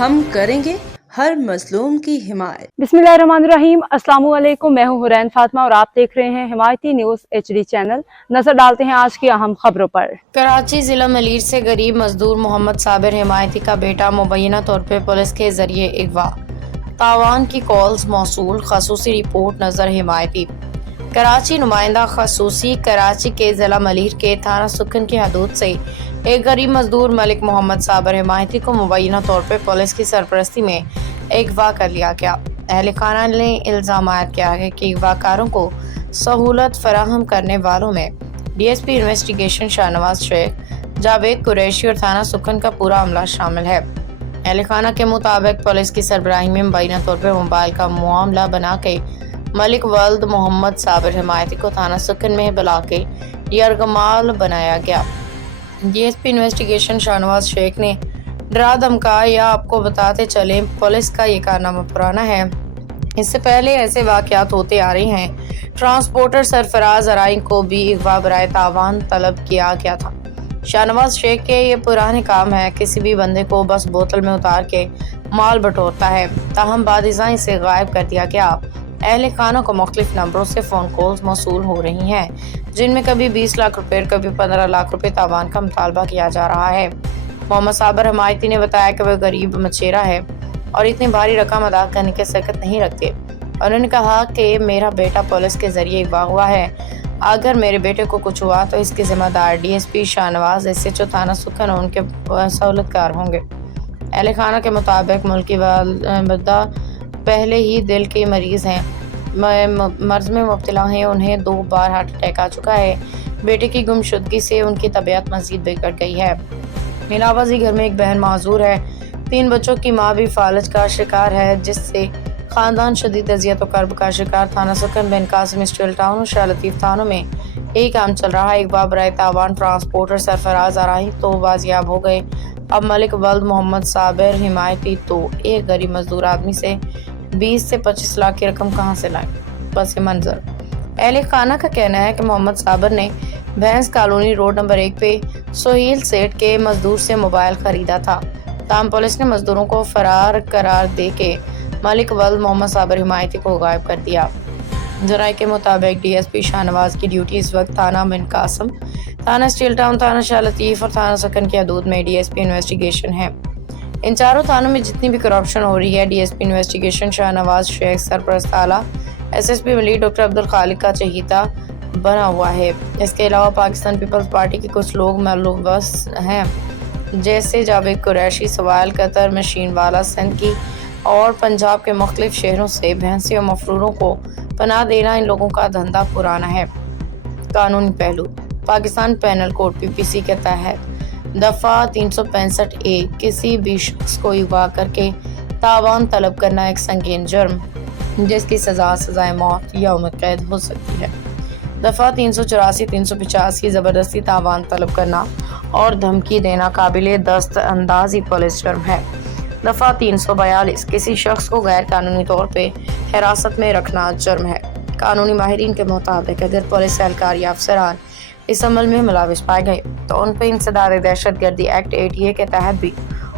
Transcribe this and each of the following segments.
हम करेंगे हर मजलूम की हिमायत। बिस्मिल्लाहिर्रहमानिर्रहीम। अस्सलाम वालेकुम। मैं हूं हुरैन फातिमा और आप देख रहे हैं हिमायती न्यूज़ HD चैनल। नजर डालते हैं आज की अहम खबरों पर। कराची जिला मलीर से गरीब मजदूर मोहम्मद साबिर हिमायती का बेटा मुबैना तौर पर पुलिस के जरिए अगवा, तावान की कॉल्स मौसूल, खसूसी रिपोर्ट नजर हिमायती। कराची नुमाइंदा खसूसी कराची के जिला मलीर के थाना सुखन की हदूद से एक गरीब मजदूर मलिक मोहम्मद साबिर हिमायती को मुबैना तौर पर पुलिस की सरपरस्ती में अगवा कर लिया गया। अहले खाना ने इल्ज़ाम आयद किया है कि अगवाकारों को सहूलत फराहम करने वालों में DSP इन्वेस्टिगेशन शाहनवाज शेख, जावेद कुरैशी और थाना सुखन का पूरा अमला शामिल है। अहले खाना के मुताबिक पुलिस की सरबराही में मुबैना तौर पर मोबाइल का मामला बना के मलिक वल्द मोहम्मद साबिर हिमायती को थाना सुखन में बुला के यरगमाल बनाया गया। DSP इन्वेस्टिगेशन शाहनवाज शेख ने डरा धमकाया या आपको बताते चले, पुलिस का ये कारनामा पुराना है, इससे पहले ऐसे वाक़यात होते आ रहे हैं। ट्रांसपोर्टर सरफराज अराई को भी अगवा बराए तावान तलब किया गया था। शाहनवाज शेख के ये पुराने काम है, किसी भी बंदे को बस बोतल में उतार के माल बटोरता है, ताहम बादिज़ां इसे गायब कर दिया गया। अहले खाना को मुख्तलिफ नंबरों से फ़ोन कॉल्स मौसूल हो रही हैं, जिनमें कभी 20 लाख रुपये, कभी 15 लाख रुपये तावान का मुतालबा किया जा रहा है। मोहम्मद साबिर हिमायती ने बताया कि वह गरीब मचेरा है और इतनी भारी रकम अदा करने की सकत नहीं रखते। उन्होंने कहा कि मेरा बेटा पुलिस के जरिए अगवा हुआ है, अगर मेरे बेटे को कुछ हुआ तो इसकी जिम्मेदार DSP शाहनवाज, SHO थाना सुखन और उनके सहूलतकार होंगे। अहले खाना के मुताबिक मुल्की वालदा पहले ही दिल के मरीज़ हैं, मर्ज में मुब्तला हैं, उन्हें 2 बार हार्ट अटैक आ चुका है। बेटे की गुमशुदगी से उनकी तबीयत मज़ीद बिगड़ गई है। इलावाजी घर में एक बहन माजूर है, 3 बच्चों की माँ भी फालज का शिकार है, जिससे ख़ानदान शदीद अज़ियत और कर्ब का शिकार। थाना सुखन, बिन कासिम, स्टील टाउन और शाह लतीफ़ थानों में एक काम चल रहा है। अगवा बराए तावान ट्रांसपोर्टर सरफराज अराही तो बाजियाब हो गए। अब मलिक वल्द मोहम्मद साबिर हिमायती तो एक गरीब मजदूर आदमी से 20 से 25 लाख की रकम कहाँ से लाए। पस मंजर अहले खाना का कहना है कि मोहम्मद साबिर ने भैंस कॉलोनी रोड नंबर 1 पे सोहेल सेठ के मजदूर से मोबाइल खरीदा था। ताम पुलिस ने मजदूरों को फरार करार दे के मलिक वल्द मोहम्मद साबिर हिमायती को गायब कर दिया। जराये के मुताबिक DSP शाहनवाज की ड्यूटी इस वक्त थाना बिन कासिम, थाना स्टील टाउन, थाना शाह लतीफ़ और थाना सुखन की हदूद में DSP इन्वेस्टिगेशन है। इन चारों थानों में जितनी भी करप्शन हो रही है, DSP इन्वेस्टिगेशन शाहनवाज शेख सरपरस्त आला SSP मलिक डॉक्टर अब्दुल खालिक का चहीता बना हुआ है। इसके अलावा पाकिस्तान पीपल्स पार्टी के कुछ लोग मुलव्वस हैं, जैसे जावेद कुरैशी, सवाल कतर, मशीन वाला सिंध की और पंजाब के मुख्तलिफ शहरों से भैंसे और मफरूरों को पनाह देना इन लोगों का धंधा पुराना है। कानूनी पहलू पाकिस्तान पैनल कोड PPC के तहत दफ़ा 365A किसी भी शख्स को अगवा करके तावान तलब करना एक संगीन जुर्म, जिसकी सज़ाए मौत या उम्र कैद हो सकती है। दफ़ा 384, 385 ज़बरदस्ती तावान तलब करना और धमकी देना काबिले दस्त अंदाज़ी पुलिस जुर्म है। दफ़ा 342 किसी शख्स को गैर कानूनी तौर पे हिरासत में रखना जुर्म है। कानूनी माहिरीन के मुताबिक अगर पुलिस एहलकार या अफसरान इस अमल में मुलविस पाए गए तो उन पर इंसदाद दहशतगर्दी एक्ट 8A के तहत भी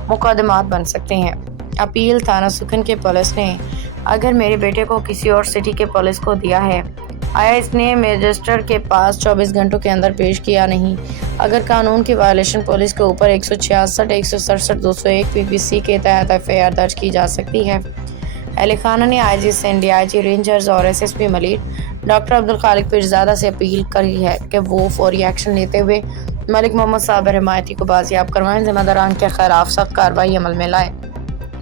मुकदमात बन सकते हैं। अपील थाना सुखन के पुलिस ने अगर मेरे बेटे को किसी और सिटी के पुलिस को दिया है, आया इसने मजिस्ट्रेट के पास 24 घंटों के अंदर पेश किया नहीं, अगर कानून की वायलेशन पुलिस के ऊपर 166, 167, 201 PPC के तहत FIR दर्ज की जा सकती है। अहले खाना ने IG सिंध, DIG रेंजर्स और SSP मलिक डॉक्टर अब्दुल खालिक पीरजादा से अपील करी है कि वो फौरी एक्शन लेते हुए मलिक मोहम्मद साबिर हिमायती को बाजियाब करवाएं, जिम्मेदारान के खिलाफ सख्त कार्रवाई अमल में लाएं।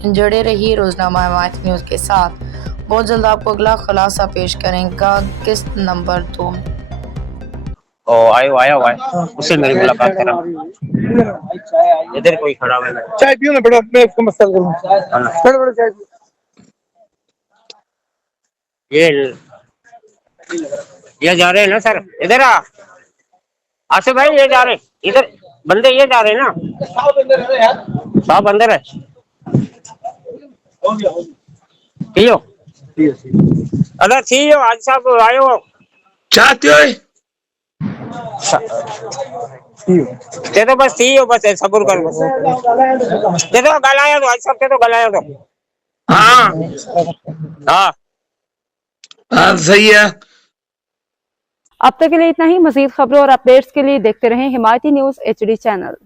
जुड़े रहिए रोजनामा हिमायती न्यूज़ के साथ, बहुत जल्द आपको अगला खुलासा पेश करेंगे किस्त नंबर 2 में। आया हुआ है, उससे मेरी मुलाकात करा। इधर कोई खड़ा हुआ है, चाय पियो ना बेटा, मैं इसको मसाल करूँ। बड़ा चाय ये जा रहे हैं ना सर, इधर आ आसिफ भाई, ये जा रहे हैं इधर, बंदे ये जा रहे हैं ना, सब अंदर है। ठीक हो अरे ठीक हो, आज साहब आए हो चाहते हो दे दो बस, थी बस, सब्र कर बस, दे दो, गलाया दो, आज सब दे दो, गलाया दो। हाँ हाँ हाँ सही है। अब तक के लिए इतना ही। मजीद खबरों और अपडेट्स के लिए देखते रहें हिमायती न्यूज़ HD चैनल।